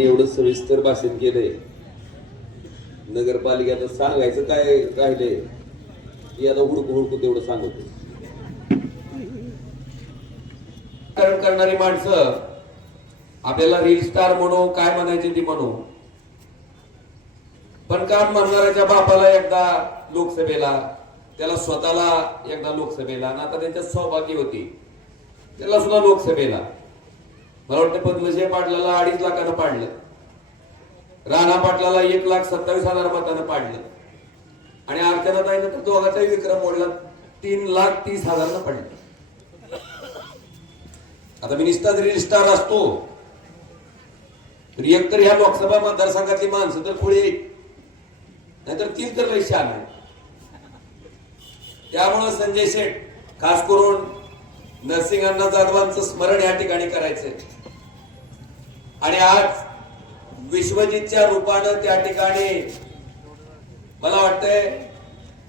त्यांनी एवढं सविस्तर भाषण केलंय. नगरपालिकेत सांगायचं काय राहिले की आता हुडकू तेवढं सांगतो. करणारी माणसं आपल्याला रील स्टार म्हणू काय म्हणायचे ती म्हणू, पण काम म्हणणाऱ्याच्या बापाला एकदा लोकसभेला, त्याला स्वतःला एकदा लोकसभेला, आणि आता त्यांच्या सहभागी होती त्याला सुद्धा लोकसभेला. मला वाटतं पद्मश्री पाटलाला 2.5 लाखानं पाडलं, राणा पाटलाला 1,27,000 मतानं पाडलं, आणि अर्चनाताईनं तर दोघाचाही विक्रम मोडला, 3,30,000 पडलं. आता मी निस्ताच रील स्टार असतो तर एकतर ह्या लोकसभा मतदारसंघातली माणसं तर खुळी, नाहीतर ती तर लय शान आहे. त्यामुळे संजय शेठ खास करून नरसिंहांना जाधवांचं स्मरण या ठिकाणी करायचंय, आणि आज विश्वजितच्या रूपानं त्या ठिकाणी मला वाटतंय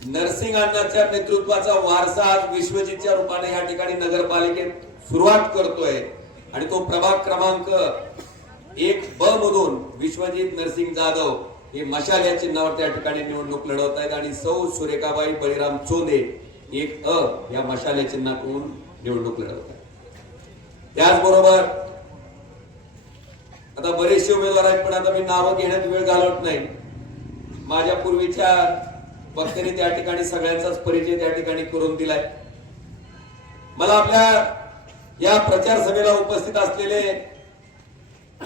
नरसिंहांच्या नेतृत्वाचा वारसा आज विश्वजितच्या रूपाने या ठिकाणी नगरपालिकेत सुरुवात करतोय. आणि तो प्रभाग क्रमांक 1B मधून विश्वजित नरसिंग जाधव हे मशाल या चिन्हावर त्या ठिकाणी निवडणूक लढवत आहेत, आणि सौ सुरेखाबाई बळीराम चोंदे 1A या मशाल या चिन्हातून निवडणूक लढवत आहेत. त्याचबरोबर आता बरेचसे उमेदवार आहेत, पण आता मी नावं घेण्यात वेळ घालवत नाही. माझ्या पूर्वीच्या वक्त्यांनी त्या ठिकाणी सगळ्यांचाच परिचय त्या ठिकाणी करून दिलाय. मला आपल्या या प्रचार सभेला उपस्थित असलेले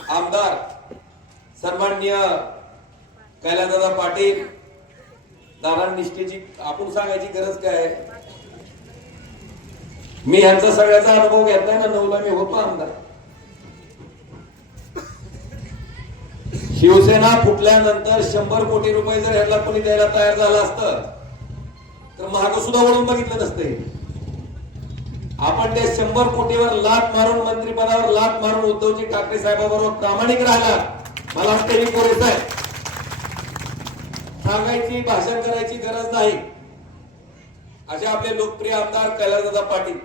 आमदार सन्माननीय कैलासदादा पाटील, दादा निष्ठेची आपण सांगायची गरज काय, मी ह्यांचा सगळ्याचा अनुभव घेतलाय ना. 9ला मी होतो आमदार. शिवसेना फुटल्यानंतर 100 कोटी रुपये जर ह्याला कोणी द्यायला तयार झालं असतं तर महाग सुद्धा वळून बघितलं नसते. आपण त्या 100 कोटीवर लाथ मारून, मंत्रिपदावर लाथ मारून उद्धवजी ठाकरे साहेबांबरोबर प्रामाणिक राहिला. मला वाटतं ही पुरेस आहे. सांगायची, भाषण करायची गरज नाही. असे आपले लोकप्रिय आमदार कैलासदादा पाटील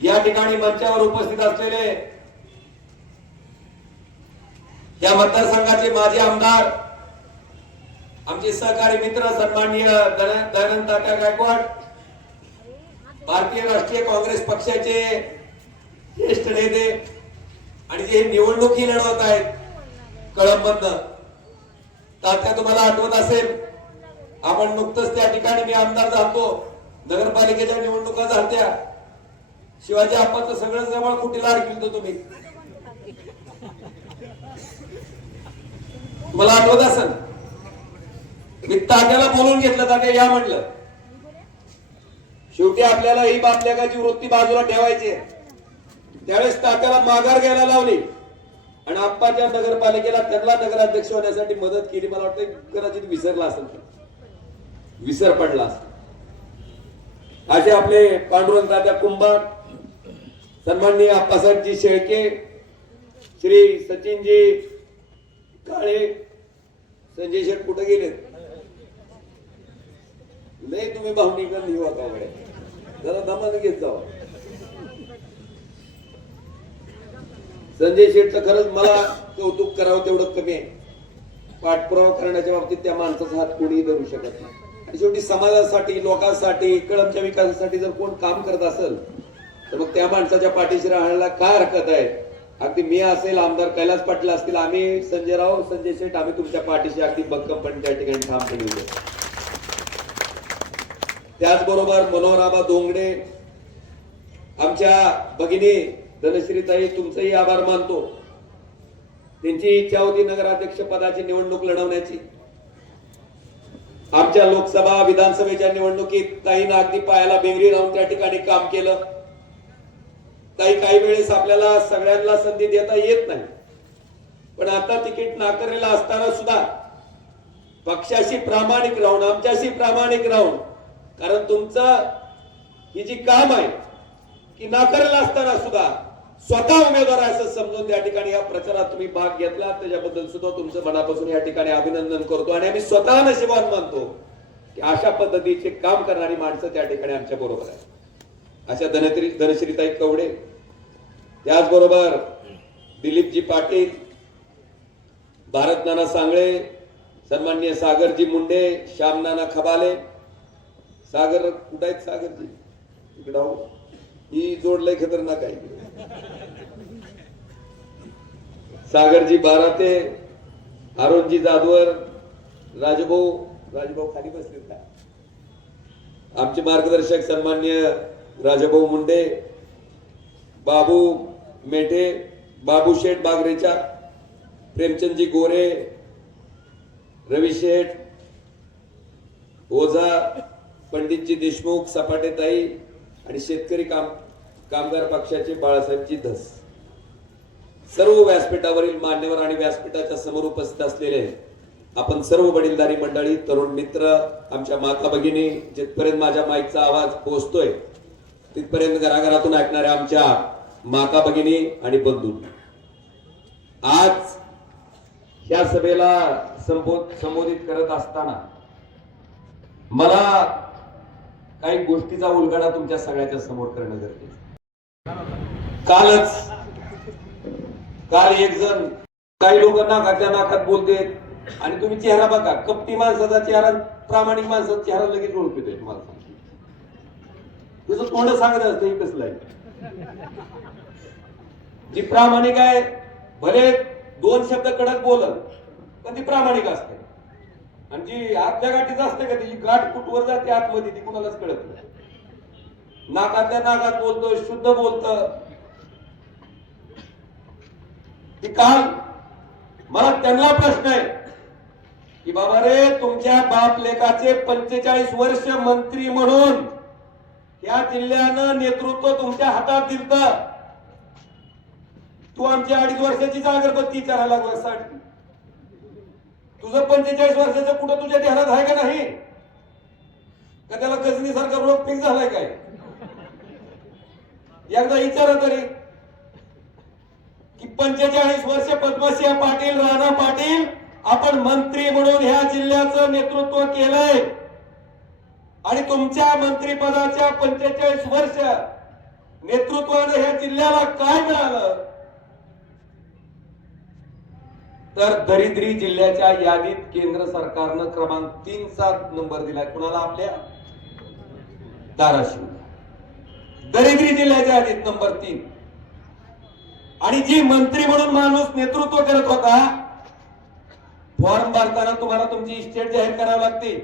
या ठिकाणी मंचावर उपस्थित असलेले या मतदारसंघाचे माजी आमदार, आमचे सहकारी मित्र सन्माननीय दयानंद तात्या गायकवाड, भारतीय राष्ट्रीय काँग्रेस पक्षाचे ज्येष्ठ नेते, आणि जे निवडणुकी लढवत आहेत कळंबमधनं. तात्या तुम्हाला आठवत असेल, आपण नुकतंच त्या ठिकाणी मी आमदार झालतो, नगरपालिकेच्या निवडणुका झालत्या. शिवाजी आप्पाचं सगळं जवळ कुठेला अडकिलतो तुम्ही, मला आठवत असेल. मी तात्याला बोलून घेतलं, तात्या या म्हटलं. शेवटी आपल्याला ही बापलेगाची वृत्ती बाजूला ठेवायची आहे. त्यावेळेस तात्याला माघार घ्यायला लावली, आणि आप्पाच्या नगरपालिकेला त्यांना नगराध्यक्ष होण्यासाठी मदत केली. मला वाटतं कदाचित विसरला असेल, विसर पडला असेल. असे आपले पांडुरंग तात्या कुंभार, सन्माननीय आप्पासाहेबजी शेळके, श्री सचिनजी काळे, संजय शेठ कुठे गेले, लय तुम्ही भावनिक निवाकाकडे जरा दमाने घेत जावा. संजय शेठचं खरंच मला कौतुक करावं तेवढं कमी आहे. पाठपुरावा करण्याच्या बाबतीत त्या माणसाचा हात कोणीही धरू शकत नाही. आणि शेवटी समाजासाठी, लोकांसाठी, कळमच्या विकासासाठी जर कोण काम करत असेल तर मग त्या माणसाच्या पाठीशी राहण्याला काय हरकत आहे. अगदी मी असेल, आमदार कैलास पाटील असतील, आम्ही संजयराव, संजय शेठ, आम्ही तुमच्या पाठीशी अगदी भक्कमपणे त्या ठिकाणी ठामपणे उभे. त्याचबरोबर मनोहराबा धोंगडे, आमच्या भगिनी धनश्रीताई, तुमचंही आभार मानतो. त्यांची इच्छा होती नगराध्यक्ष पदाची निवडणूक लढवण्याची. आमच्या लोकसभा, विधानसभेच्या निवडणुकीत ताईनं अगदी पायाला बेंगरी राहून त्या ठिकाणी काम केलं. काही वेळेस आपल्याला सगळ्यांना संधी देता येत नाही, पण आता तिकीट नाकारलेलं असताना सुद्धा पक्षाशी प्रामाणिक राहून, आमच्याशी प्रामाणिक राहून, कारण तुमचं ही जी काम आहे की नाकारलेलं असताना सुद्धा स्वतः उमेदवार असं समजून त्या ठिकाणी या प्रचारात तुम्ही भाग घेतला, त्याच्याबद्दल सुद्धा तुमचं मनापासून या ठिकाणी अभिनंदन करतो. आणि आम्ही स्वतः नशिबान मानतो की अशा पद्धतीचे काम करणारी माणसं त्या ठिकाणी आमच्या बरोबर आहेत. अशा धनश्रीताई कवडे, त्याचबरोबर दिलीपजी पाटील, भारत नाना सांगळे, सन्माननीय सागरजी मुंडे, श्यामनाना खबाले. सागर कुठे आहेत? सागरजी इकडे आहो. ही जोडलंय खतरनाक आहे. सागरजी बाराते, अरुणजी जाधवर, राजभाऊ खाली बसले का? आमचे मार्गदर्शक सन्माननीय राजाभाऊ मुंडे, बाबू मेठे, बाबू शेठ बागरेचा, प्रेमचंदजी गोरे, रवी शेठ ओझा, पंडितजी देशमुख, सपाटेताई आणि शेतकरी कामगार पक्षाचे बाळासाहेबजी धस. सर्व व्यासपीठावरील मान्यवर आणि व्यासपीठाच्या समोर उपस्थित असलेले आपण सर्व वडीलधारी मंडळी, तरुण मित्र, आमच्या माता भगिनी, जिथपर्यंत माझ्या माईकचा आवाज पोहोचतोय तिथपर्यंत घराघरातून ऐकणाऱ्या आमच्या माता भगिनी आणि बंधू, आज या सभेला संबोधित करत असताना मला काही गोष्टीचा उलगडा तुमच्या सगळ्याच्या समोर करणं गरजेचं. काल एक जण, काही लोक नाकाच्या नाकात बोलते आणि तुम्ही चेहरा बघा, कपटी माणसाचा चेहरा, प्रामाणिक माणसाचा चेहरा लगेच ओळखतोय. तुम्हाला तुझं तोंड सांगत असतं हे कसलं आहे. जी प्रामाणिक आहे भले दोन शब्द कडक बोलत पण ती प्रामाणिक असते, आणि जी आतल्या गाठीच असते का तिची गाठ कुठवर जाते आतमध्ये ती कुणालाच कळत नाही. नाकातल्या नाकात बोलतो, शुद्ध बोलत. ती काल मला त्यांना प्रश्न आहे की बाबा रे, तुमच्या बाप लेकाचे 45 वर्ष मंत्री म्हणून या जिल्ह्यानं नेतृत्व तुमच्या हातात दिलं, तू आमच्या 2.5 वर्षाची अगरबत्ती विचारायला लागला. साठी तुझं 45 वर्षाचं कुठं तुझ्या ध्यानात आहे का नाही? का त्याला गजनी सारखा रोग पीक झालाय काय? एकदा विचारा तरी की 45 वर्ष पद्मसिंह पाटील, राणा पाटील आपण मंत्री म्हणून ह्या जिल्ह्याचं नेतृत्व केलंय, आणि तुमच्या मंत्रिपदाच्या 45 वर्ष नेतृत्वाने ह्या जिल्ह्याला काय मिळालं? तर दरिद्री जिल्ह्याच्या यादीत केंद्र सरकारनं क्रमांक 3 चा नंबर दिलाय. कुणाला? आपल्या धाराशिव. दरिद्री जिल्ह्याच्या यादीत नंबर 3. आणि जी मंत्री म्हणून माणूस नेतृत्व करत होता, फॉर्म भरताना तुम्हाला तुमची इस्टेट जाहीर करावी लागते.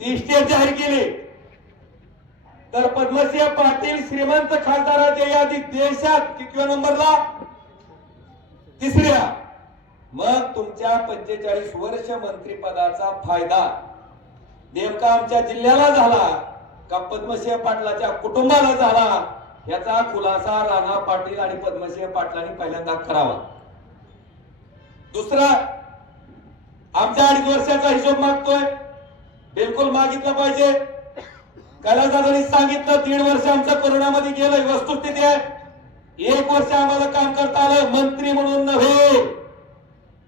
ती इस्टेट जाहीर केली तर पद्मसिंह पाटील श्रीमंत खासदाराच्या यादीत देशात कितव्या नंबरला? 3ऱ्या. मग तुमच्या 45 वर्ष मंत्रिपदाचा फायदा नेमका आमच्या जिल्ह्याला झाला का पद्मसिंह पाटलाच्या कुटुंबाला झाला, याचा खुलासा राणा पाटील आणि पद्मसिंह पाटलांनी पहिल्यांदा करावा. दुसरा, आमच्या 2.5 वर्षाचा हिशोब मागतोय, बिलकुल मागितला पाहिजे. कैलासदादांनी सांगितलं 1.5 वर्ष आमचं कोरोनामध्ये गेलंय, वस्तुस्थिती आहे. 1 वर्ष आम्हाला काम करता आलं, मंत्री म्हणून नव्हे,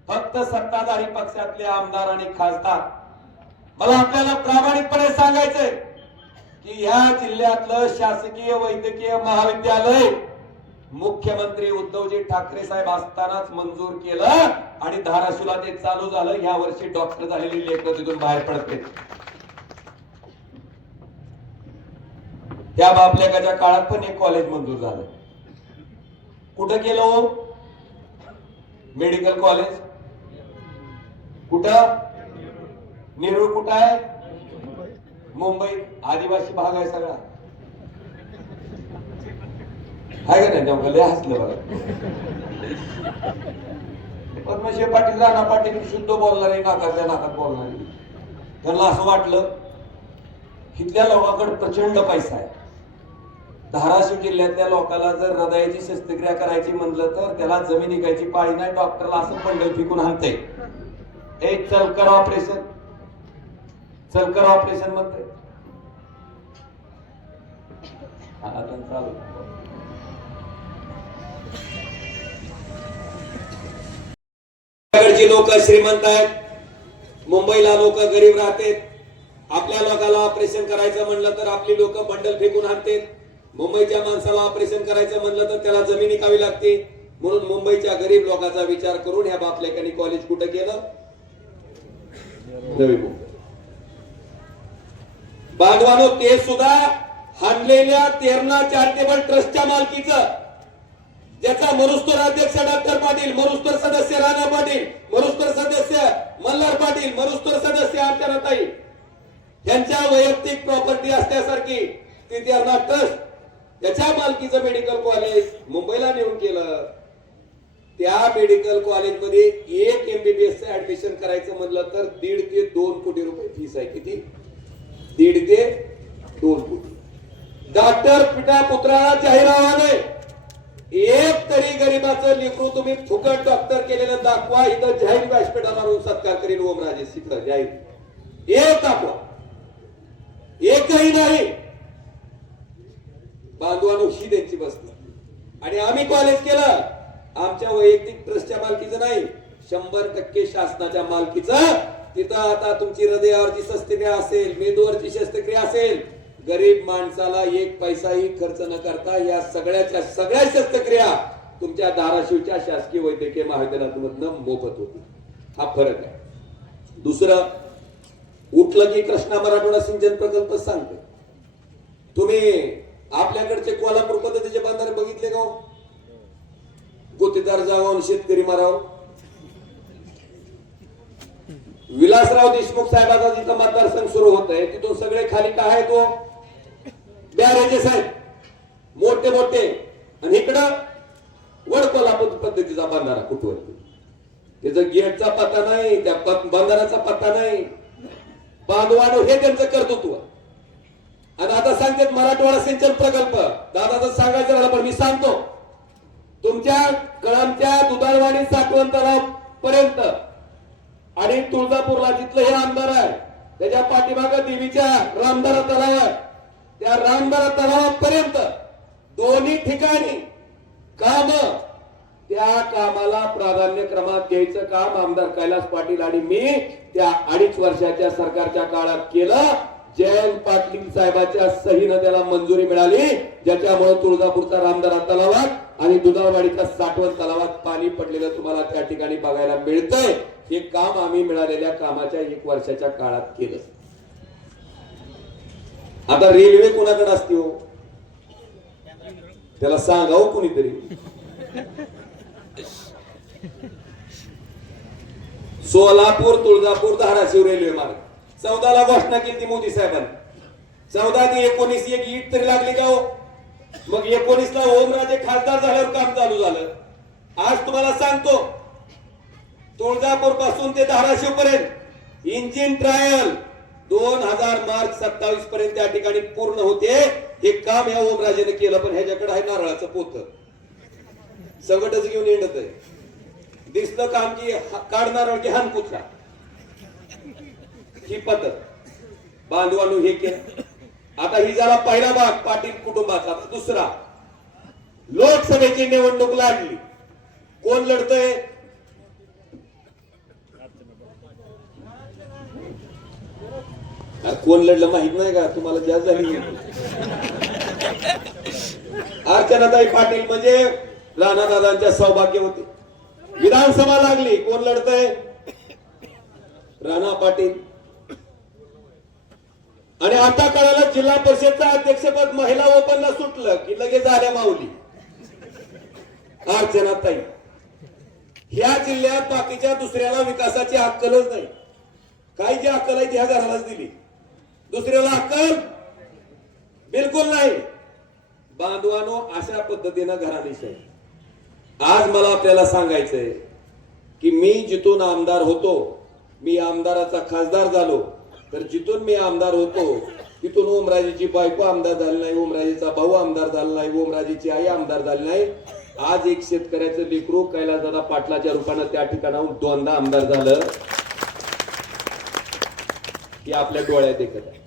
फक्त सत्ताधारी पक्षातले आमदार आणि खासदार. मला आपल्याला प्रामाणिकपणे सांगायचंय की या जिल्ह्यातलं शासकीय वैद्यकीय महाविद्यालय मुख्यमंत्री उद्धवजी ठाकरे साहेब असतानाच मंजूर केलं, आणि धाराशिवला ते चालू झालं. या वर्षी डॉक्टर झालेली लेकरं तिथून बाहेर पडते. त्या बापलेकाच्या काळात पण एक कॉलेज मंजूर झालं. कुठं केलं हो? मेडिकल कॉलेज कुठं? नेहरू कुठं आहे? मुंबईत. आदिवासी भाग आहे सगळा, आहे का नाही? तेव्हा लय हसलं बघा. पद्मसिंह पाटील, राणा पाटील शुद्ध बोलणारे, नाकातल्या नाकात बोलणारे. त्यांना असं वाटलं इथल्या लोकांकडे प्रचंड पैसा आहे, धाराशिव जिल्ह्यातल्या लोकांना जर हृदयाची शस्त्रक्रिया करायची म्हणलं तर त्याला जमीन विकायची पाळी नाही, डॉक्टरला असं बंडल फेकून आणते. एक चल कर ऑपरेशन, चल कर ऑपरेशन म्हणते. लोक श्रीमंत आहेत, मुंबईला लोक गरीब राहतात. आपल्या लोकांना ऑपरेशन करायचं म्हणलं तर आपली लोक बंडल फेकून आणतात. मुंबईच्या माणसाला ऑपरेशन करायचं म्हणलं तर त्याला जमीन विकावी लागते. म्हणून मुंबईच्या गरीब लोकांचा विचार करून ह्या बापलेकांनी कॉलेज कुठं केलं? नवी मुंबई. बांधवानो, ते सुद्धा हाणलेल्या तेरणा चॅरिटेबल ट्रस्टच्या मालकीचं, ज्याचा मरुस्तोर अध्यक्ष डॉक्टर पाटील, मरुस्तोर सदस्य राणा पाटील, मरुस्तोर सदस्य मल्हार पाटील, मरुस्तोर सदस्य अर्चनाताई, यांच्या वैयक्तिक प्रॉपर्टी असल्यासारखी ती तेरणा ट्रस्ट, त्याच्या मालकीचं मेडिकल कॉलेज मुंबईला नेऊन केलं. त्या मेडिकल कॉलेजमध्ये एक MBBS ऍडमिशन करायचं म्हणलं तर 1.5 ते 2 कोटी रुपये फीस आहे. किती? 1.5 ते 2 कोटी. डॉक्टर पिता पुत्राला जाहीर आव्हान, एक तरी गरीबाचं लेकरू तुम्ही फुकट डॉक्टर केलेलं दाखवा, इथं जाहीर व्यासपीठाला आणून सत्कार करेल ओमराजे सिद्ध जाहीर. एक दाखवा, एकही नाही. बांधवांनो, ही त्यांची बसती. आणि आम्ही कॉलेज केलं आमच्या वैयक्तिक ट्रस्टच्या मालकीचं नाही, 100% शासनाच्या मालकीचं. तिथं आता तुमची हृदयावरची शस्त्रक्रिया असेल, मेंदूवरची शस्त्रक्रिया असेल, गरीब माणसाला 1 पैसाही खर्च न करता या सगळ्या शस्त्रक्रिया तुमच्या धाराशिवच्या शासकीय वैद्यकीय महाविद्यालयातून मोफत होती. हा फरक आहे. दुसरं, उठलं की कृष्णा मराठवाडा सिंचन प्रकल्प सांगते. तुम्ही आपल्याकडचे कोल्हापूर पद्धतीचे बंधारे बघितले का? गोतीदार जाऊन शेतकरी माराव. विलासराव देशमुख साहेबांचा जिथं मतदारसंघ सुरू होत आहे तिथून सगळे खाली काय आहे तो बॅरेजेस आहेत मोठे मोठे, आणि इकडं वड कोल्हापूर पद्धतीचा बंधारा कुठवरती. त्याचा गेटचा पत्ता नाही, त्या बंधाराचा पत्ता नाही. बांधवानो, हे त्यांचं कर्तृत्व. आणि आता सांगतात मराठवाडा सिंचन प्रकल्प. दादाचं सांगायचं झालं पण मी सांगतो. तुमच्या कळमच्या दुधाळवाडी साठवण तलाव पर्यंत आणि तुळजापूरला जिथलं हे आमदार आहे त्याच्या पाठीमागे देवीच्या रामदारा तलाव आहे, त्या रामदारा तलावापर्यंत दोन्ही ठिकाणी काम, त्या कामाला प्राधान्य क्रमात घ्यायचं काम आमदार कैलास पाटील आणि मी त्या 2.5 वर्षाच्या सरकारच्या काळात केलं. जयंत पाटील साहेबांच्या सहीनं त्याला मंजुरी मिळाली, ज्याच्यामुळे तुळजापूरचा रामदारा तलावात आणि दुधाळवाडीच्या साठवण तलावात पाणी पडलेलं तुम्हाला त्या ठिकाणी बघायला मिळतंय. हे काम आम्ही मिळालेल्या कामाच्या 1 वर्षाच्या काळात केलं. आता रेल्वे कोणाकडे असते हो? त्याला सांगावं कोणीतरी. सोलापूर तुळजापूर धाराशिव रेल्वे मार्ग 14 ला घोषणा केली मोदी साहेबांनी. 14 ते 19 एक ईट तरी लागली का हो? मग 19 ला ओमराजे खासदार झाल्यावर काम चालू झालं. आज तुम्हाला सांगतो, तुळजापूर पासून ते धाराशिव पर्यंत इंजिन ट्रायल 2000 मार्च 27 पर्यंत त्या ठिकाणी पूर्ण होते. हे काम या ओमराजेने केलं. पण ह्याच्याकडे आहे नारळाचं पोत, सगटच घेऊन येणत आहे. दिसलं काम की काढणार की हान कुत्रा, ही पद्धत. बांधवांनो, हे केलं. आता ही झाला पहिला भाग पाटील कुटुंबाचा. दुसरा, लोकसभेची निवडणूक लागली. कोण लढतंय? कोण लढलं माहित नाही का तुम्हाला? जास्त झाली अर्चनाताई पाटील म्हणजे राणादादांच्या सौभाग्य होते. विधानसभा लागली. कोण लढतंय? राणा पाटील. आणि आता कळालं जिल्हा परिषदचं अध्यक्षपद महिला ओपनला सुटलं की लगेच आल्या माऊली अर्चनाताई. ह्या जिल्ह्यात बाकीच्या दुसऱ्याला विकासाची अक्कलच नाही. काही जी अक्कल आहे ती ह्या घरालाच दिली, दुसऱ्याला अक्कल बिलकुल नाही. बांधवानो, अशा पद्धतीनं घरादेश आहे. आज मला आपल्याला सांगायचंय की मी जिथून आमदार होतो, मी आमदाराचा खासदार झालो, तर जिथून मी आमदार होतो तिथून ओमराजेची बायको आमदार झाली नाही, ओमराजेचा भाऊ आमदार झाला नाही, ओमराजेची आई आमदार झाली नाही. आज एक शेतकऱ्याचं लेकरू कैलासदादा पाटलाच्या रूपानं त्या ठिकाणाहून 2दा आमदार झालं. हे आपल्या डोळ्यात देखत आहे.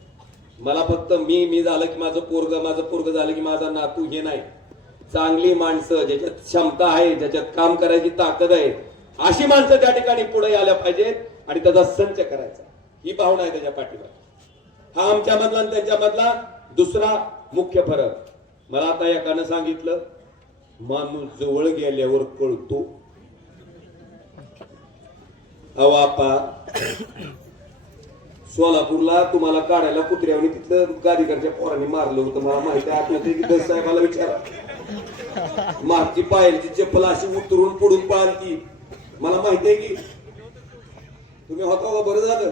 मला फक्त मी झालं की माझं पोरग झालं की माझा नातू हे नाही. चांगली माणसं, ज्याच्यात क्षमता आहे, ज्याच्यात काम करायची ताकद आहे, अशी माणसं त्या ठिकाणी पुढे आल्या पाहिजेत आणि त्याचा संच करायचा. ही भावना आहे त्याच्या पाठीमागे. हा आमच्या मधला आणि त्यांच्या मधला दुसरा मुख्य फरक. मला आता एकानं सांगितलं माणूस जवळ गेल्यावर कळतो. अहो आपा, सोलापूरला तुम्हाला काढायला कुत्र्यावणी तिथलं गादीकरच्या पोरांनी मारलं होतं. मला माहिती आहे. आपल्या की दस साहेबाला विचारा. मागची पायलची चप्पल अशी उतरून पडून पळाली. मला माहिती आहे की तुम्ही होता का? बरं झालं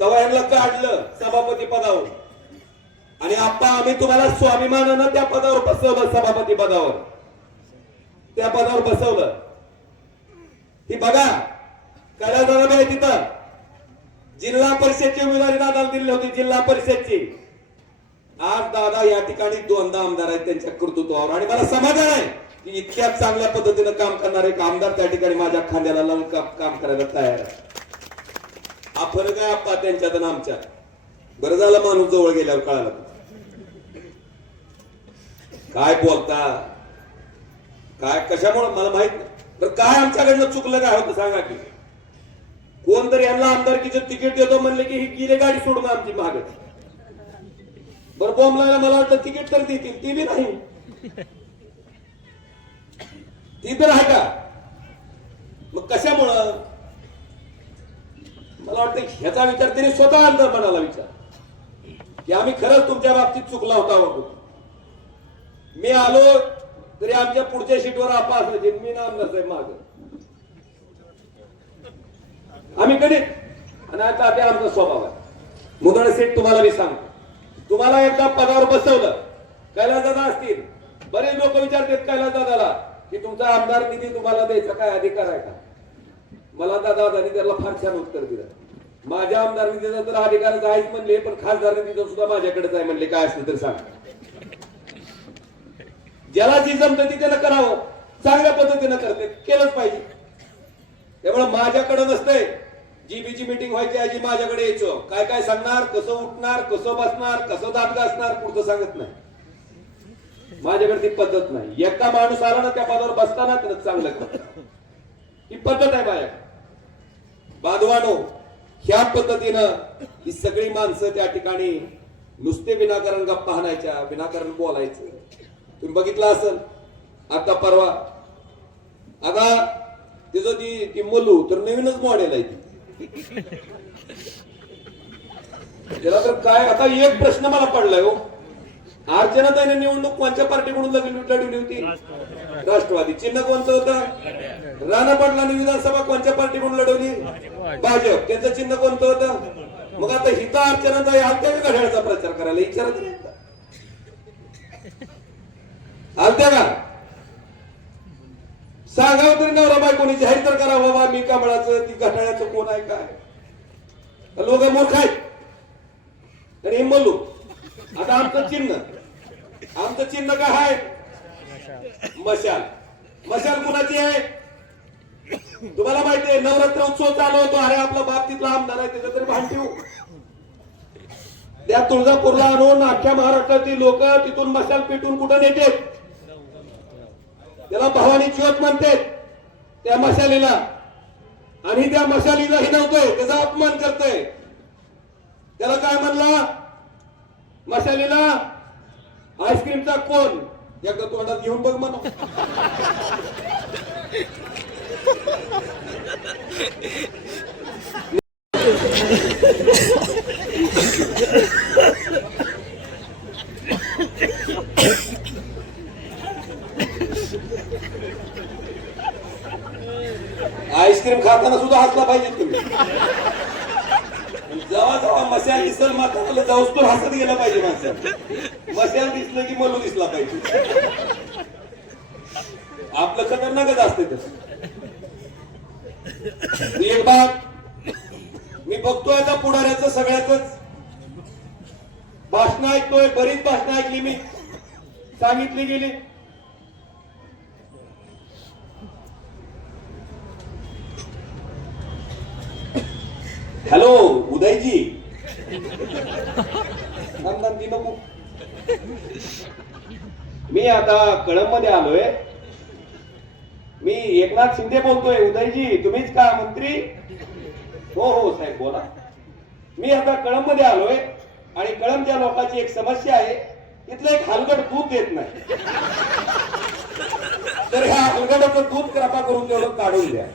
तेव्हा यांना काढलं सभापती पदावर. आणि आप्पा आम्ही तुम्हाला स्वाभिमानानं त्या पदावर बसवलं. सभापती पदावर त्या पदावर बसवलं. ती बघा कळ्या दादा आहे तिथं. जिल्हा परिषदची उमेदवारी दादाला दिली होती. जिल्हा परिषदची. आज दादा या ठिकाणी 2दा आमदार आहेत त्यांच्या कर्तृत्वावर. आणि मला समाधान आहे की इतक्या चांगल्या पद्धतीनं काम करणारे एक आमदार त्या ठिकाणी माझ्या खांद्याला लावून काम करायला तयार आहे. हा फरक आहे आप्पा त्यांच्यात आणि आमच्यात. बरं झालं माणूस जवळ गेल्यावर कळालं. काय बोलता काय कशामुळे मला माहित नाही. तर काय आमच्याकडनं चुकलं काय होतं सांगा की. कोणतरी यांना आमदारकीचं तिकीट देतो म्हणले की ही गेले गाडी सोडून आमची मागे. बरं बॉम्बला मला वाटतं तिकीट तर देतील. ती बी नाही. ती तर आहे का? मग कशामुळं? मला वाटतं ह्याचा विचार त्यांनी स्वतः आमदार मनाला विचार की आम्ही खरंच तुमच्या बाबतीत चुकला होता बाबू. मी आलो तरी आमच्या पुढच्या सीटवर आपा असायचे. मी ना आमदार साहेब माग आम्ही कधी. आणि आता ते आमचा स्वभाव आहे. मुदळ सेठ तुम्हाला मी सांगतो. तुम्हाला एकदा पदावर बसवलं. कैलास दादा असतील. बरेच लोक विचारतात कैलास दादाला की तुमचा आमदार निधी तुम्हाला द्यायचा काय अधिकार आहे का? मला दादानी त्याला फार छान उत्तर दिलं. माझ्या आमदार निधीचा तर अधिकारच आहेच म्हणले, पण खासदार निधीचा सुद्धा माझ्याकडेच आहे म्हणले. काय असलं तर सांग. ज्याला जी जमतं ती त्यानं करावं. चांगल्या पद्धतीनं करते केलंच पाहिजे. त्यामुळे माझ्याकडे नसतंय. जीबीची मीटिंग व्हायची आधी माझ्याकडे यायचं. काय काय सांगणार, कसं उठणार, कसं बसणार, कसं दात घासणार पुढचं सांगत नाही. माझ्याकडे ती पद्धत नाही. एकदा माणूस आला ना त्या पदावर बसताना त्यानं चांगलं करत. ही पद्धत आहे माझ्या बांधवानो. ह्या पद्धतीनं ही सगळी माणसं त्या ठिकाणी नुसते विनाकारण गप्पा हाणायच्या, विनाकारण बोलायचं. तुम्ही बघितलं असेल आता परवा. आता तिचं ती मल्लू तर नवीनच मॉडेल आहे ती. त्याला तर काय आता एक प्रश्न मला पडलाय हो. अर्चनाताईने निवडणूक कोणत्या पार्टीकडून लढवली होती? राष्ट्रवादी. चिन्ह कोणतं होतं? राणा पाटलांनी विधानसभा कोणत्या पार्टीकडून लढवली? भाजप. त्यांचं चिन्ह कोणतं होतं? मग आता हिता अर्चनाताई आलत्या का घड्याळाचा प्रचार करायला? विचारत नाही आलत्या का? सांगावं तरी नवरा बायकोनी जाहीर तर करा बाबा मी कमळाचं ती घड्याळाचं कोण आहे काय? लोक मूर्ख आहेत. आणि हे मल्लू. आता आमचं चिन्ह काय आहे? मशाल. मशाल कुणाची आहे? तुम्हाला माहिती आहे नवरात्र उत्सव चालू होतो. अरे आपला बाप तिथला आमदार आहे त्याचं तरी भान ठेवू. त्या तुळजापूरला आणून अख्ख्या महाराष्ट्रातील लोक तिथून मशाल पेटून कुठं नेते? त्याला भवानी ज्योत म्हणते त्या मशालीला. आणि त्या मशालीला हिनवतोय, त्याचा अपमान करतोय. त्याला काय म्हणला? मशालीला आईस्क्रीमचा कोण? एकदा तोंडात घेऊन बघ म्हणा. आईस्क्रीम खाताना सुद्धा हसला पाहिजे तुम्ही. जेव्हा जेव्हा मशाल दिसल मात्र जाऊस तो हसत गेला पाहिजे माणसाला. मशाल दिसलं की मलू दिसला पाहिजे. आपलं खतरनाकच असते तसं. एक बाब मी बघतोय आता पुढाऱ्याचं सगळ्याच भाषण ऐकतोय. बरीच भाषण ऐकली मी, सांगितली गेली. हॅलो उदयजी. नको. मी आता कळंब मध्ये आलोय. मी एकनाथ शिंदे बोलतोय. उदयजी तुम्हीच का मंत्री? हो हो साहेब बोला. मी आता कळंब मध्ये आलोय आणि कळंबच्या लोकांची एक समस्या आहे इथलं एक हलगड दूध देत नाही. तर ह्या हलगडाचं दूध कृपा करून तेवढं काढून द्या.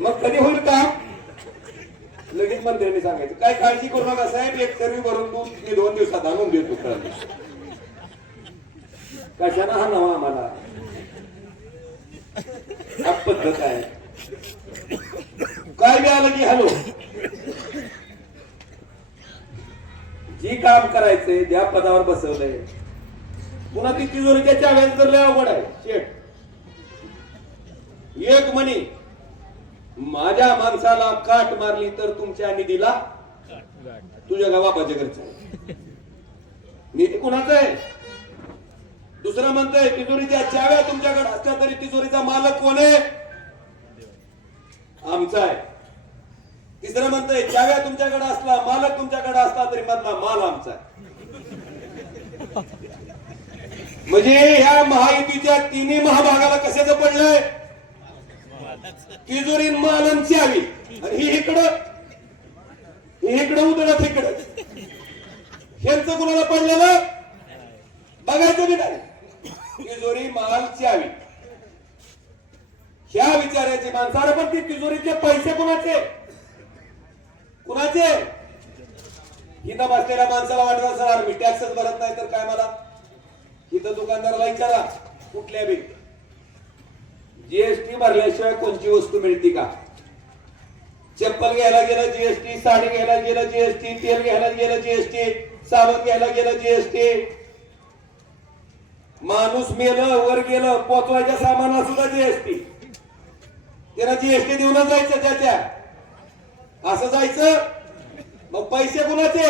मग कधी होईल काम? लगेच मंत्र्यांनी सांगायचं काय काळजी करू नका साहेब, एक सर्वी भरून दूध मी 2 दिवसात आणून देतो. कशाला हा नवा आम्हाला हा पद्धत आहे. काय मिळालं की हॅलो, जी काम करायचंय ज्या पदावर बसवलंय, पुन्हा ती तिजोरीच्या चाव्याचं तर लय अवघड आहे. शेठ एक म्हणी, माझ्या माणसाला काट मारली तर तुमच्या निधीला तुझ्या गावापाच्या घरचा आहे. निधी कुणाचा आहे? दुसरं म्हणतंय तिजोरीच्या चाव्या तुमच्याकडे असल्या तरी तिजोरीचा मालक कोण आहे? आमचा आहे. तिसरं म्हणतंय चाव्या तुमच्याकडे असला, मालक तुमच्याकडे असला तरी मधला माल आमचा आहे. म्हणजे ह्या महायुतीच्या तिन्ही महाभागाला कशाचं पडलंय? तिजोरी मालन चावी. आणि ही इकडं उतरत इकडं. ह्यांचं कुणाला पडलेलं बघायचं बी नाही. तिजोरी माल चावी ह्या विचारायची माणसाला. पण ती तिजोरीचे पैसे कुणाचे? कुणाचे? इथं बसलेल्या माणसाला वाटत असणार मी टॅक्सच भरत नाही तर काय मला. इथं दुकानदाराला विचारा कुठल्या बी जीएसटी भरल्याशिवाय कोणती वस्तू मिळते का? चप्पल घ्यायला गेलं जीएसटी, साडी घ्यायला गेलं जीएसटी, तेल घ्यायला गेलं जीएसटी, साबण घ्यायला गेलं जीएसटी. माणूस मेलं वर गेलं पोचवायच्या सामानाला सुद्धा जीएसटी. त्याला जीएसटी देऊनच जायचं त्याच्या. असं जायचं. मग पैसे कुणाचे?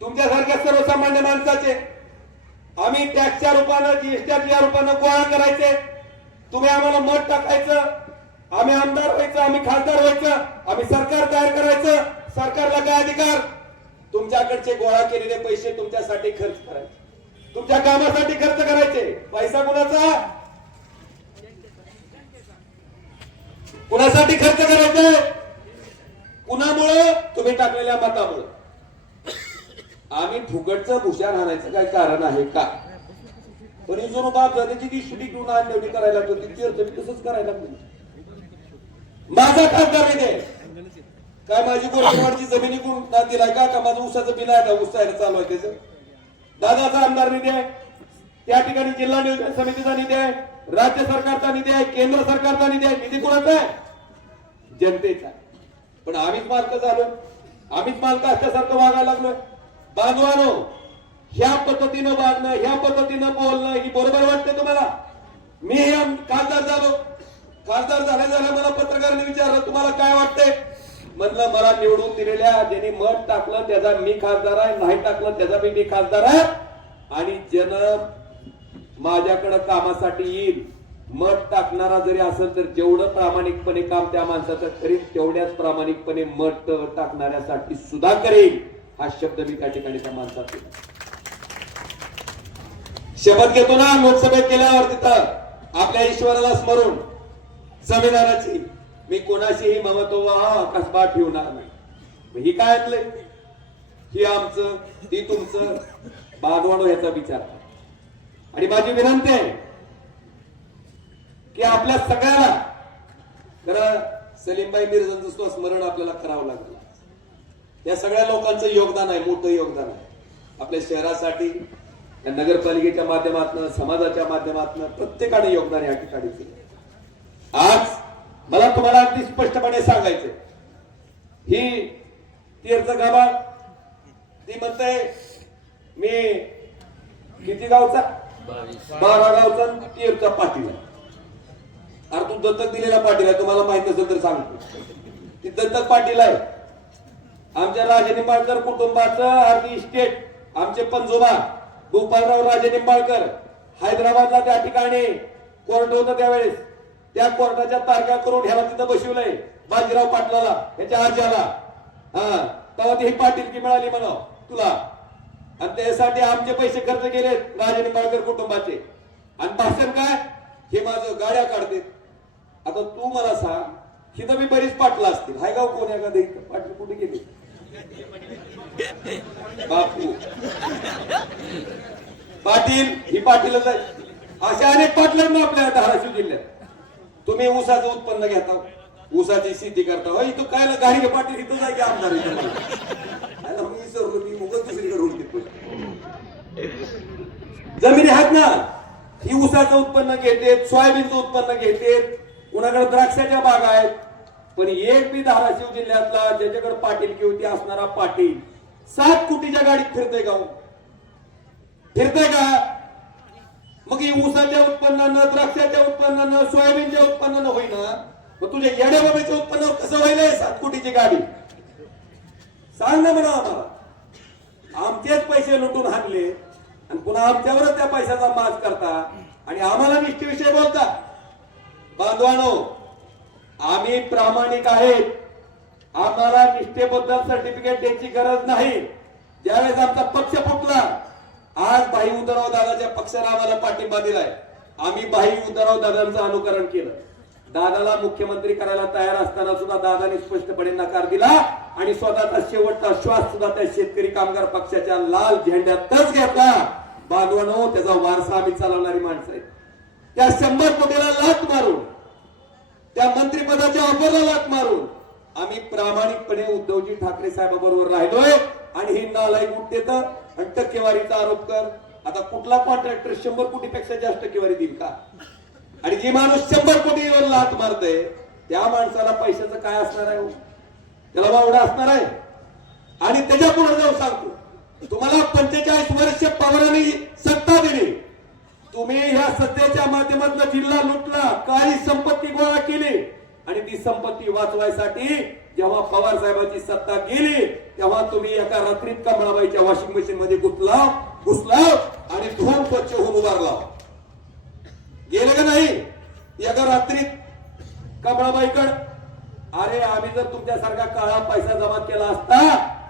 तुमच्यासारख्या सर्वसामान्य माणसाचे. आम्ही टॅक्सच्या रूपानं जीएसटीच्या रूपानं गोळा करायचे. तुम्ही आम्हाला मत टाकायचं, आम्ही आमदार व्हायचं, आम्ही खासदार व्हायचं, आम्ही सरकार तयार करायचं. सरकारला काय अधिकार? तुमच्याकडचे गोळा केलेले पैसे तुमच्यासाठी खर्च करायचे, तुमच्या कामासाठी खर्च करायचे. पैसा कुणाचा? कुणासाठी खर्च करायचे? कुणामुळं? तुम्ही टाकलेल्या मतामुळं. आम्ही फुकटचं भूषण आणायचं काय कारण आहे का? पण ही जो बाप झाली ती शिडी घेऊन आणलेली करायला लागली, ती तसंच करायला लागली. माझा खासदार निधी काय माझी गोरगरिबाची जमिनी कोण दिलाय का? माझं ऊसाचं बिल आहे, ऊस चालू आहे त्याचं. दादाचा आमदार निधी आहे, त्या ठिकाणी जिल्हा नियोजन समितीचा निधी आहे, राज्य सरकारचा निधी आहे, केंद्र सरकारचा निधी आहे. निधी कोणाचा आहे? जनतेचा. पण आम्हीच मालक झालो, आम्हीच मालक असल्यासारखं वागायला लागलोय. बांधवानो, ह्या पद्धतीनं वागणं, ह्या पद्धतीनं बोलणं ही बरोबर वाटते तुम्हाला? मी हे खासदार झालो, खासदार झाल्या मला पत्रकारांनी विचारलं तुम्हाला काय वाटतंय? म्हणलं मला निवडून दिलेल्या ज्यांनी मत टाकलं त्याचा मी खासदार आहे, नाही टाकलं त्याचा मी खासदार आहे. आणि जन माझ्याकडे कामासाठी येईल, मत टाकणारा जरी असेल तर जेवढं प्रामाणिकपणे काम त्या माणसाचं करीन तेवढ्याच प्रामाणिकपणे मत टाकणाऱ्यासाठी सुद्धा करेल. हा शब्द मी त्या ठिकाणी त्या माणसात शपथ घेतो ना लोकसभेत गेल्यावर तिथं आपल्या ईश्वराला स्मरून संविधानाची. मी कोणाशीही ममत्व कसबा ठेवणार नाही. ही काय आणलंय? ही आमचं, ती तुमचं. बांधवानो याचा विचार. आणि माझी विनंती आहे की आपल्या सगळ्याला खरं सलीमबाई मिर्झांचं स्मरण आपल्याला करावं लागलं. या सगळ्या लोकांचं योगदान आहे, मोठं योगदान आहे आपल्या शहरासाठी. या नगरपालिकेच्या माध्यमातून, समाजाच्या माध्यमातून प्रत्येकाने योगदान या ठिकाणी केलं. आज मला तुम्हाला अगदी स्पष्टपणे सांगायचं, ही तीरचं गाभाळ ती म्हणते मी किती गावचा? 12 गावचा तीरचा पाटील आहे. अरे तू दत्तक दिलेला पाटील आहे, तुम्हाला माहित नसेल तर सांगतो. ती दत्तक पाटील आहे. आमच्या राजे निंबाळकर कुटुंबाचं अर्धी इस्टेट आमचे पंजोबा गोपालराव राजे निंबाळकर हैदराबादला त्या ठिकाणी कोर्ट होतं त्यावेळेस. त्या कोर्टाच्या तारखा करून ह्याला तिथं बसवलंय बाजीराव पाटलाला, ह्याच्या आज्याला. हा तेव्हा ती पाटीलकी मिळाली म्हणा तुला. आणि त्यासाठी आमचे पैसे खर्च केले राजे निंबाळकर कुटुंबाचे. आणि भाषण काय? हे माझं गाड्या काढते. आता तू मला सांग, तिथं मी बरीच पाटला असतील. हाय गाव कोण एखादं पाटील कुठे गेले? बापू पाटील ही पाटीलच आहे. अशा अनेक पाटील आहेत ना आपल्या धाराशिव जिल्ह्यात. तुम्ही ऊसाचं उत्पन्न घेता, ऊसाची शेती करता. हो इथं काय गाडी पाटील इथं जाय की आमदार इथं मी विसरलो, मी उगाच दुसरीकडे रोड देतो. जमिनी आहेत ना, ही ऊसाचं उत्पन्न घेते, सोयाबीनचं उत्पन्न घेते, कुणाकडे द्राक्षाच्या बागा आहेत. पण एक बी धाराशिव जिल्ह्यातला ज्याच्याकडे पाटील किंवा असणारा पाटील 7 कोटीच्या गाडीत फिरतय का? फिरतय का? मग ही ऊसाच्या उत्पन्नानं, द्राक्षाच्या उत्पन्नानं, सोयाबीनच्या उत्पन्नानं होईना, मग तुझ्या येड्या बाबीच्या उत्पन्न कसं व्हायला 7 कोटीची गाडी? सांग ना म्हणा आम्हाला. आमचेच पैसे लुटून हाणले आणि पुन्हा आमच्यावरच त्या पैशाचा माज करता आणि आम्हाला निष्ठेविषयी बोलता. बांधवानो, आम्ही प्रामाणिक आहेत. आम्हाला निष्ठेबद्दल सर्टिफिकेट द्यायची गरज नाही. ज्यावेळेस आमचा पक्ष फुटला, आज भाई उद्धवराव दादाच्या पक्षाला आम्हाला पाठिंबा दिलाय. आम्ही भाई उद्धवराव दादांचं अनुकरण केलं. दादाला मुख्यमंत्री करायला तयार असताना सुद्धा दादाने स्पष्टपणे नकार दिला आणि स्वतःचा शेवटचा श्वास सुद्धा त्या शेतकरी कामगार पक्षाच्या लाल झेंड्यातच घेतला. बांधवानो, त्याचा वारसा आम्ही चालवणारी माणसं आहेत. त्या 100 कोटीला लाथ मारून, त्या मंत्रिपदाच्या ऑफरला लाथ मारून आम्ही प्रामाणिकपणे उद्धवजी ठाकरे साहेबांबरोबर राहिलोय. आणि ही नालायक उठतेत आणि टक्केवारीचा आरोप कर. आता कुठला कॉन्ट्रॅक्टर 100 कोटीपेक्षा जास्त टक्केवारी देईल का? आणि जी माणूस 100 कोटीवर लाथ मारतय त्या माणसाला पैशाचं काय असणार आहे? त्याला वावडा असणार आहे? आणि त्याच्या पुढे जाऊन सांगतो, तुम्हाला 45 वर्ष पवारांनी सत्ता दिली. तुम्ही ह्या सत्तेच्या माध्यमातून जिल्हा लुटला, काळी संपत्ती गोळा केली आणि ती संपत्ती वाचवायसाठी जेव्हा पवार साहेबांची सत्ता गेली तेव्हा तुम्ही एका रात्रीत कमळाबाईच्या वॉशिंग मशीन मध्ये घुसला आणि धुवून स्वच्छ होऊन उभारला. गेले का नाही एका रात्रीत कमळाबाईकडे? अरे आम्ही जर तुमच्यासारखा काळा पैसा जमा केला असता,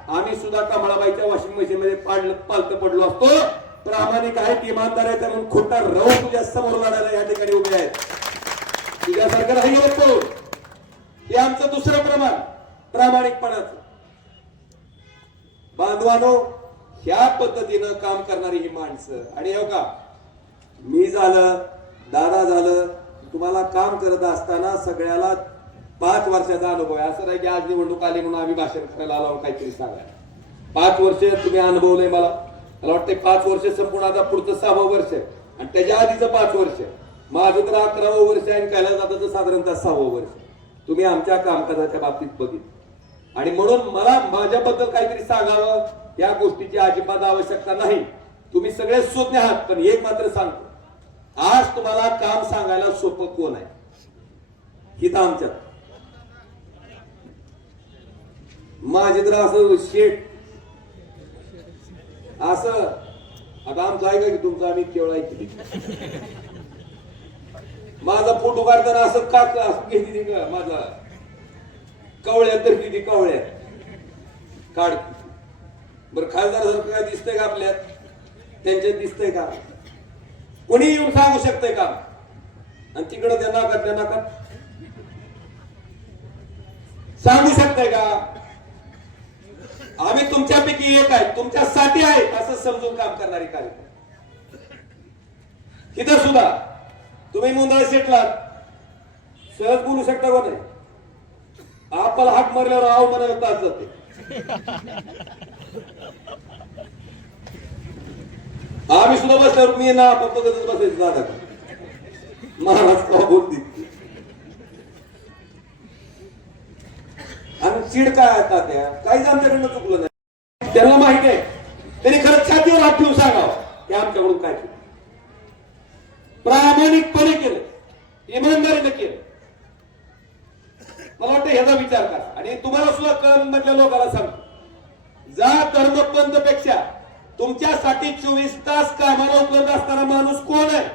आम्ही सुद्धा कमळाबाईच्या वॉशिंग मशीन मध्ये पालत पडलो असतो. प्रामाणिक आहेत, इमानदार आहेत म्हणून खोटा राहू तुझ्या समोर लढायला या ठिकाणी उभे आहेत. तुझ्यासारखं नाही होतो. हे आमचं दुसरं प्रमाण प्रामाणिकपणाचं. बांधवानो, ह्या पद्धतीनं काम करणारी ही माणसं. आणि हो का, मी झालं, दादा झालं, तुम्हाला काम करत असताना सगळ्याला 5 वर्षाचा अनुभव आहे. असं नाही की आज निवडणूक आली म्हणून आम्ही भाषण करायला आलो काहीतरी सांगायला. 5 वर्ष तुम्ही अनुभवलंय. मला वाटतं 5 वर्ष संपूर्ण, आता पुढचं 6वं वर्ष आहे आणि त्याच्या आधीचं 5 वर्ष. माझं तर 11वं वर्ष आहे आणि कैलासदादाचं साधारणतः 6वं वर्ष. तुम्ही आमच्या कामकाजाच्या बाबतीत बघितलं आणि म्हणून मला माझ्याबद्दल काहीतरी सांगावं या गोष्टीची अजिबात आवश्यकता नाही. तुम्ही सगळे सुज्ञ आहात. पण एक मात्र सांगतो, आज तुम्हाला काम सांगायला सोपं कोण आहे? हिथं आमच्यात माझे तर असं शेट असं, आता आमचं आहे का की तुमचं? आम्ही केवळ ऐकली. माझा फोटो काढताना असं का असं घेतली का? माझा कवळ्यात तर किती कवळ्यात काढ. बरं खासदार सारखं काय दिसतंय का आपल्यात? त्यांच्यात दिसतंय का? कोणी येऊन सांगू शकतंय का? आणि तिकडं त्या नाकात सांगू शकतंय का? आम्ही तुमच्यापैकी एक आहे, तुमच्यासाठी आहे असं समजून काम करणारी कार्यक्रम. इथं सुद्धा तुम्ही मुंदळ शेटलात, सहज बोलू शकता का नाही? आपला हाक मारल्यावर आव म्हणायला तास जाते. आम्ही सुद्धा बसल्यावर मी ना बघतच बसायचं. दादा महाराज का बोलती आणि चिड काय आता त्या काहीच आमच्याकडनं चुकलं नाही. त्यांना माहित आहे, त्यांनी खरंच छातीवर हात ठेवून सांगावं की आमच्याकडून काय केलं. प्रामाणिकपणे केलं, इमानदारीने केलं. मला वाटतं ह्याचा विचार करा. आणि तुम्हाला सुद्धा कळम मधल्या लोकांना सांगतो, जा धर्मपंथ पेक्षा तुमच्यासाठी 24 तास कामाला उपलब्ध असणारा माणूस कोण आहे?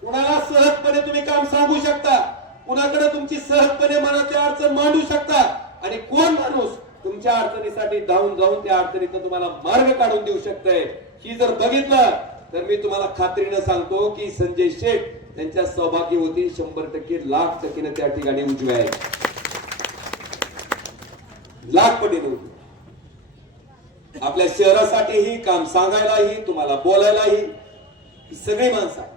कुणाला सहजपणे तुम्ही काम सांगू शकता, कुणाकडे तुमची सहजपणे मनाची अडचण मांडू शकता आणि कोण माणूस तुमच्या अडचणीसाठी धावून जाऊन त्या अडचणीतून तुम्हाला मार्ग काढून देऊ शकतंय. ही जर बघितलं तर मी तुम्हाला खात्रीनं सांगतो की संजय शेठ त्यांच्या सौभाग्यवती 100% लाख टक्केने त्या ठिकाणी उजवे आहे. लाख पटीने उजवे. आपल्या शहरासाठीही काम सांगायलाही तुम्हाला बोलायलाही ही सगळी माणसं आहे.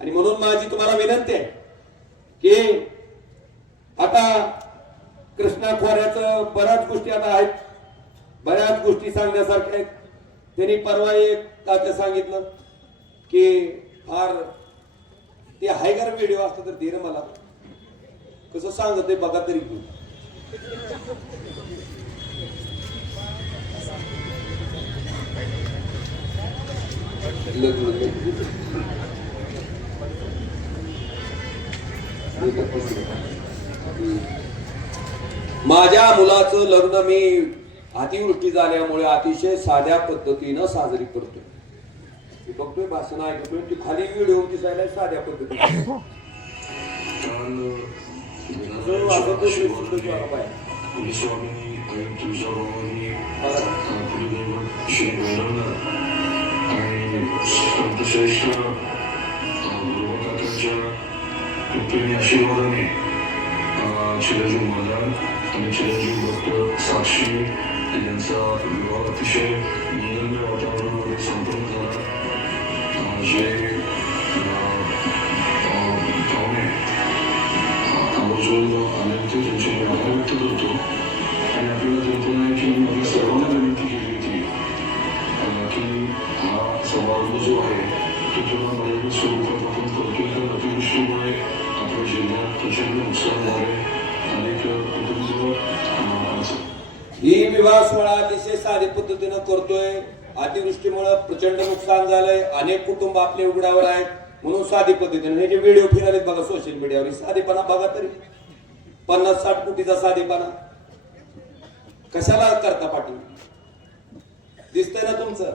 आणि म्हणून माझी तुम्हाला विनंती आहे की आता कृष्णा खोऱ्याचं बऱ्याच गोष्टी आता आहेत, बऱ्याच गोष्टी सांगण्यासारख्या आहेत. त्यांनी परवा एक तात्या सांगितलं की फार ते हायगर व्हिडिओ असतो तर धीर मला कसं सांगत ते बघा तरी घेऊन. माझ्या मुलाचं लग्न मी अतिवृष्टी झाल्यामुळे अतिशय साध्या पद्धतीनं साजरी करतोय. मी बघतोय भाषण ऐकतोय ती खाली व्हिडिओ दिसायला साध्या पद्धतीने आशीर्वादाने चिरंजीव मदान आणि चिरंजीव डॉक्टर साक्षी यांचा विवाह अतिशय निरम्य वातावरणामध्ये संपन्न झाला. जे पाहुणे आवर्जून आले होते त्यांचे मी आभार व्यक्त करतो. आणि आपल्याला कल्पना आहे की मी सर्वांना विनंती केली होती की हा समारंभ जो आहे तो पुन्हा मर्यादित स्वरूपात आपण करतोय. कारण अतिवृष्टीमुळे आपल्या जिल्ह्यात प्रचंड नुकसान झाले. अनेक कुटुंब ही विवाह सोहळा अतिशय साध्या पद्धतीनं करतोय. अतिवृष्टीमुळे प्रचंड नुकसान झालंय, अनेक कुटुंब आपल्या उघड्यावर आहेत म्हणून साधी पद्धतीने हे जे व्हिडिओ फिरायलेत बघा सोशल मीडियावर, साधेपणा बघा तरी 50-60 कोटीचा साधेपणा कशाला करता पाटील? दिसतंय ना तुमचं?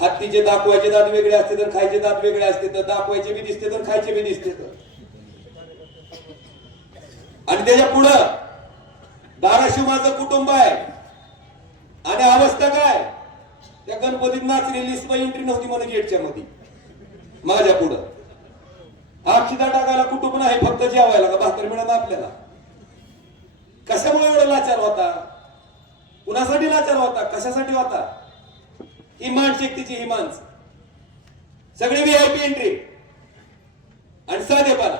हत्तीचे दाखवायचे दात वेगळे असते तर खायचे दात वेगळे असते, तर दाखवायचे बी दिसते तर खायचे बी दिसते. आणि त्याच्या पुढं धाराशिव माझं कुटुंब आहे आणि अवस्था काय, त्या गणपतीत नाचलेली एंट्री नव्हती मला गेटच्या मध्ये. माझ्या पुढं अक्षिदा टाकायला कुटुंब नाही, फक्त जेवायला का भाकर मिळाला आपल्याला. कशामुळे एवढा लाचार होता? कुणासाठी लाचार होता? कशासाठी होता? ही मानशक्तीची ही माणसं सगळी VIP एंट्री आणि साधेपणा.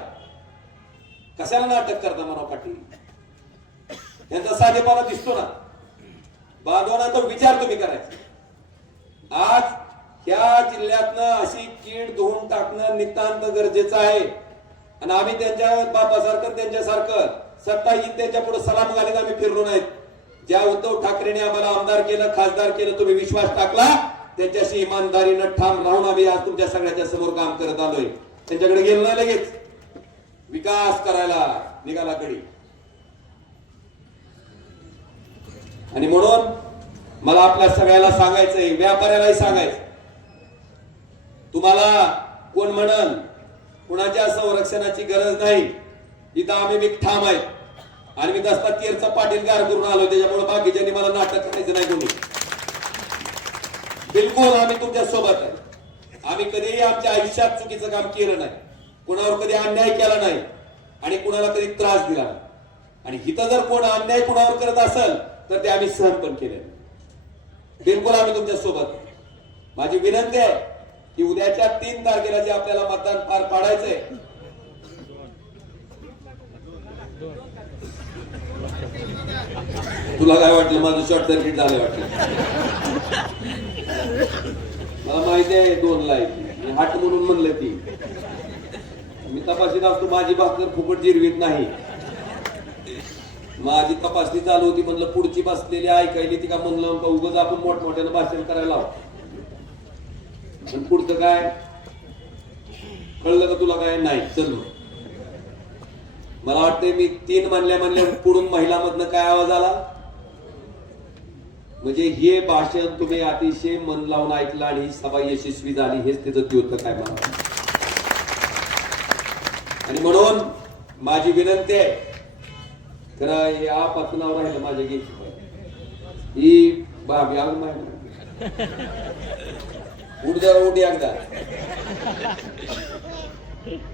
कशाला नाटक करता म्हणा पाटील? यांचा साधेपणा दिसतो ना. बांधवांचा विचार तुम्ही करायचा. आज ह्या जिल्ह्यातनं अशी कीड धुवून टाकणं नितांत गरजेचं आहे. आणि आम्ही त्यांच्या बापासारखं त्यांच्यासारखं सत्ता येईल त्यांच्या पुढे सलाम घालीत आम्ही फिरलो नाहीत. ज्या उद्धव ठाकरेने आम्हाला आमदार केलं, खासदार केलं, तुम्ही विश्वास टाकला, त्यांच्याशी इमानदारीनं ठाम राहून आम्ही आज तुमच्या सगळ्याच्या समोर काम करत आलोय. त्यांच्याकडे गेलो नाही लगेच विकास करायला निघाला कडी. आणि म्हणून मला आपल्या सगळ्याला सांगायचंय, व्यापाऱ्यालाही सांगायचं, तुम्हाला कोण म्हणल कुणाच्या संरक्षणाची गरज नाही. इथं आम्ही बी ठाम आहेत. आणि मी दसता तीरचा पाटील गार करून आलो, त्याच्यामुळे बाकीच्यांनी मला नाटक करायचं नाही कोणी. बिलकुल आम्ही तुमच्या सोबत आहे. आम्ही कधीही आमच्या आयुष्यात चुकीचं काम केलं नाही, कुणावर कधी अन्याय केला नाही आणि कुणाला कधी त्रास दिला नाही. आणि इथं जर कोण अन्याय कुणावर करत असेल तर ते आम्ही सहन पण केले. बिलकुल आम्ही तुमच्या सोबत. माझी विनंती आहे की उद्याच्या 3 तारखेला जे आपल्याला मतदान पार पाडायचंय, तुला काय वाटलं? माझं शॉर्ट सर्किट झालं वाटलं. मला माहिती आहे 2 लाईट हाट म्हणून म्हणलं ती. मी तपासीत असतो, माझी भाकर फुकट जिरवीत नाही. माझी तपासणी चालू होती, म्हणलं पुढची बसलेली ऐकायली ती का म्हणलं का उगाच आपण मोठमोठ्यानं भाषण करायला लाव. पण पुढचं काय कळलं का तुला? काय नाही. चल मला वाटतंय मी 3 म्हणल्या पुढून महिलामधनं काय आवाज आला. म्हणजे हे भाषण तुम्ही अतिशय मन लावून ऐकलं आणि ही सभा यशस्वी झाली, हेच त्याचं द्योतक काय मला. आणि म्हणून माझी विनंती आहे, खरं या पत्नावर राहिलं माझ्या गे ही बाबी आग माहिती उठ एकदा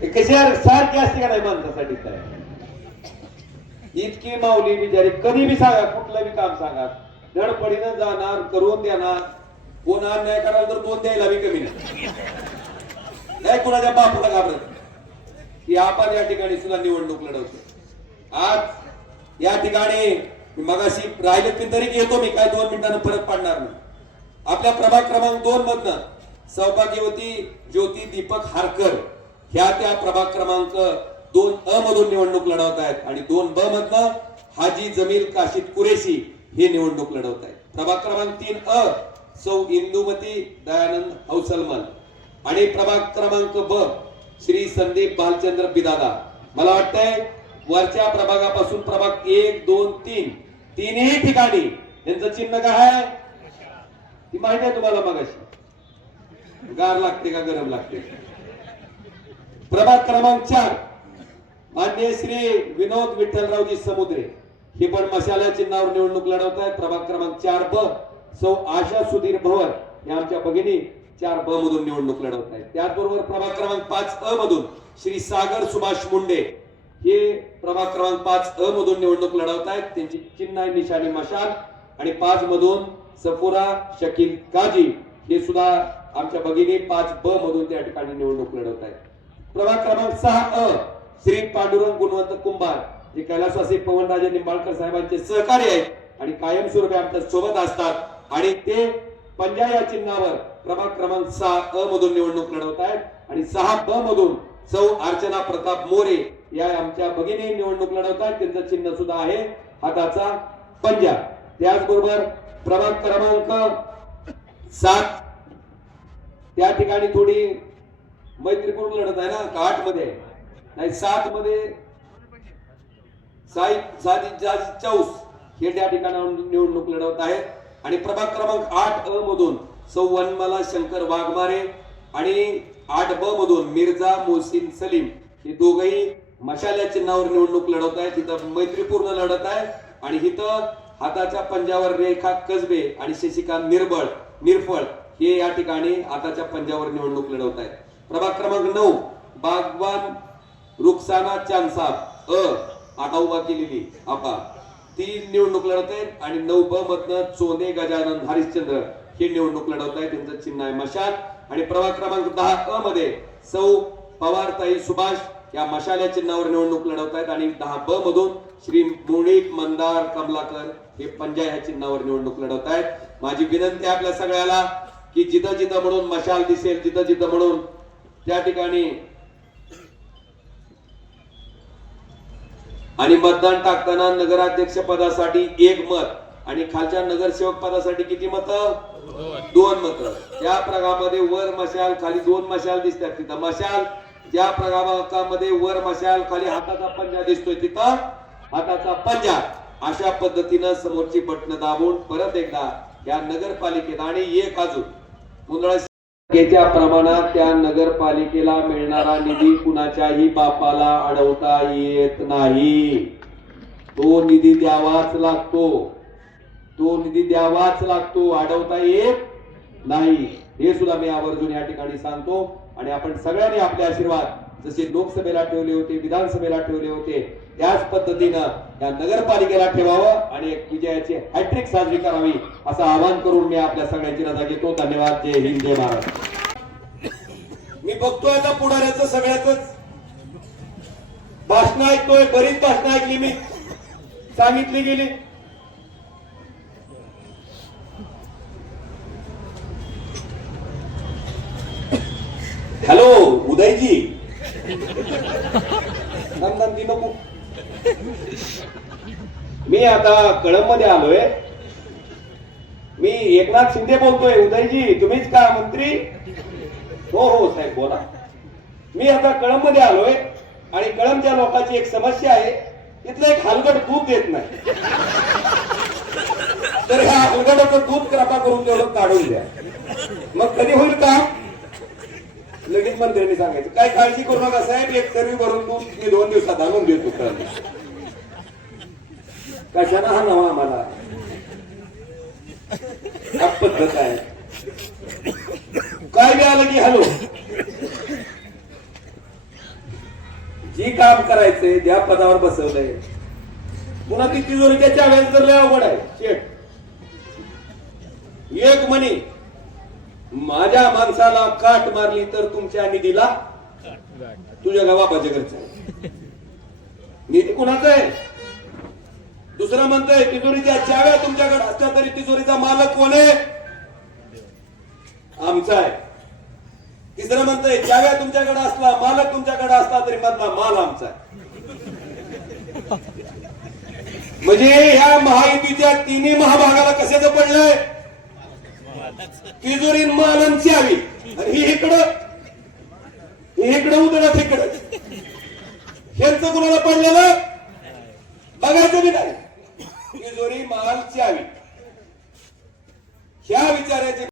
कशी सारखी असते का नाही माणसासाठी? काय इतकी माऊली बिचारी, कधी बी सांगा, कुठलं बी काम सांगा, धडपडीनं जाणार, करून देणार. कोण अन्याय करायला तर 2 द्यायला बी कमी नाही. काय कोणाच्या बापाला घाबरत की आपण या ठिकाणी सुद्धा निवडणूक लढवतो. आज या ठिकाणी मगाशी राहिले की तरी घेतो मी, काय 2 मिनिटांना फरक पडणार नाही. आपल्या प्रभाग क्रमांक 2 मधनं सौभाग्यवती ज्योती दीपक हारकर ह्या त्या प्रभाग क्रमांक 2 मधून निवडणूक लढवत आहेत आणि 2 मधनं हाजी जमील काशीद कुरेशी हे निवडणूक लढवत आहेत. प्रभाग क्रमांक 3 सौ इंदुमती दयानंद हौसलमल आणि प्रभाग क्रमांक श्री संदीप भालचंद्र बिदादा. मला वाटतंय वरच्या प्रभागापासून प्रभाग 1, 2, 3 तिन्ही ठिकाणी यांचं चिन्ह काय आहे ती माहिती आहे तुम्हाला. मगाशी गार लागते का गरम लागते. प्रभाग क्रमांक 4 माननीय श्री विनोद विठ्ठलरावजी समुद्रे हे पण मशाला चिन्हावर निवडणूक लढवत आहेत. प्रभाग क्रमांक 4 सौ आशा सुधीर भवर या आमच्या भगिनी 4 मधून निवडणूक लढवत आहेत. त्याचबरोबर प्रभाग क्रमांक 5 मधून श्री सागर सुभाष मुंडे हे प्रभाग क्रमांक 5 मधून निवडणूक लढवत आहेत. त्यांची चिन्ह आहे निशाणी मशाल. आणि 5 मधून सफुरा शकील काजी हे सुद्धा आमच्या भगिनी 5 मधून त्या ठिकाणी निवडणूक लढवत आहेत. प्रभाग क्रमांक 6 श्री पांडुरंग गुणवंत कुंभार जे कैलासवासी पवनराजे निंबाळकर साहेबांचे सहकारी आहेत आणि कायमस्वरूपी आमच्या सोबत असतात आणि ते पंजा या चिन्हावर प्रभाग क्रमांक 6 मधून निवडणूक लढवत आहेत आणि 6 मधून सौ अर्चना प्रताप मोरे या आमच्या भगिनी निवडणूक लढवत आहेत. त्यांचं चिन्ह सुद्धा आहे हाताचा पंजा. त्याचबरोबर प्रभाग क्रमांक 7 त्या ठिकाणी थोडी मैत्रीपूर्ण लढत आहे ना. 8 मध्ये नाही 7 मध्ये चौस हे त्या ठिकाणाहून निवडणूक लढवत आहेत. आणि प्रभाग क्रमांक 8 मधून सौ वनमाला शंकर वाघमारे आणि 8 मधून मिर्झा मोहसिन सलीम हे दोघही मशाल्या चिन्हावर निवडणूक लढवत आहेत. तिथं मैत्रीपूर्ण लढत आहे आणि इथं हाताच्या पंजावर रेखा कसबे आणि शशिकांत निरफळ हे या ठिकाणी हाताच्या पंजावर निवडणूक लढवत आहेत. प्रभाग क्रमांक 9 बागवान रुखसाना चांदसाब आता उभा केलेली आपा ती निवडणूक लढत आहेत आणि 9 मधनं चोने गजानन हरिश्चंद्र हे निवडणूक लढवत आहेत. त्यांचं चिन्ह आहे मशाल. आणि प्रभाग क्रमांक 10 मध्ये सौ पवारताई सुभाष या मशाल्या चिन्हावर निवडणूक लढवत आहेत आणि 10 मधून श्री मुणिक मंदार कमलाकर हे पंजा ह्या चिन्हावर निवडणूक लढवत आहेत. माझी विनंती आपल्या सगळ्याला की जिथं जिथं म्हणून मशाल दिसेल जिथं जिथं म्हणून त्या ठिकाणी आणि मतदान टाकताना नगराध्यक्ष पदासाठी 1 मत आणि खालच्या नगरसेवक पदासाठी किती मत 2 मत. त्या प्रभागामध्ये वर मशाल खाली 2 मशाल दिसतात. तिथं मशाल ज्या प्रभागामध्ये वर मशाल खाली हाताचा पंजा दिसतोय तिथं हाताचा पंजा अशा पद्धतीनं समोरची बटन दाबून परत एकदा या नगरपालिकेत आणि एक अजून मुंदळा प्रमाणात त्या नगरपालिकेला मिळणारा निधी कुणाच्याही बापाला अडवता येत नाही. तो निधी द्यावाच लागतो. तो निधी द्यावाच लागतो, अडवता येत नाही. हे सुद्धा मी आवर्जून या ठिकाणी सांगतो. आणि आपण सगळ्यांनी आपले आशीर्वाद जसे लोकसभेला ठेवले होते विधानसभेला ठेवले होते त्याच पद्धतीनं या नगरपालिकेला ठेवावं आणि एक विजयाची हॅट्रिक साजरी करावी असं आवाहन करून मी आपल्या सगळ्यांची रजा घेतो. धन्यवाद. जय हिंद जय महाराष्ट्र. मी बघतोय आता पुढाऱ्याचं सगळ्याच भाषण ऐकतोय. बरीच भाषण ऐकली मी सांगितली गेली. हॅलो उदयजी नंदी नको. मी आता कळंब मध्ये आलोय. मी एकनाथ शिंदे बोलतोय. उदयजी तुम्हीच का मंत्री? हो हो साहेब बोला. मी आता कळंब मध्ये आलोय आणि कळंबच्या लोकांची एक समस्या आहे. इथलं एक हलगड दूध देत नाही. तर ह्या हलगडाचं दूध कृपा करून तेवढं काढून द्या. मग कधी होईल का? लगेच मंत्र्यांनी सांगायचं काय काळजी करू नका साहेब, एक सर्वी भरून दूध मी 2 दिवसात आणून देतो. कशाला हा नवा आम्हाला पद्धत आहे. काय आलं की हॅलो जी काम करायचंय ज्या पदावर बसवलंय पुन्हा ती तिजोरीच्या चाव्यात तर लय अवघड आहे. शेट एक म्हणी, माझ्या माणसाला काट मारली तर तुमच्या निधीला तुझ्या गावापाच्या घरचा आहे. निधी कुणाचा आहे? दुसरं म्हणतंय तिजोरीच्या चाव्या तुमच्याकडे असल्या तरी तिजोरीचा मालक कोण आहे? आमचा आहे. तिसरं म्हणतंय चाव्या तुमच्याकडे असला, मालक तुमच्याकडे असला तरी मधला माल आमचा आहे. म्हणजे ह्या महायुतीच्या तिन्ही महाभागाला कशाचं पडलंय? तिजोरी मालन चावी. आणि ही इकडं उतरत इकडं. ह्यांचं कुणाला पडलेलं?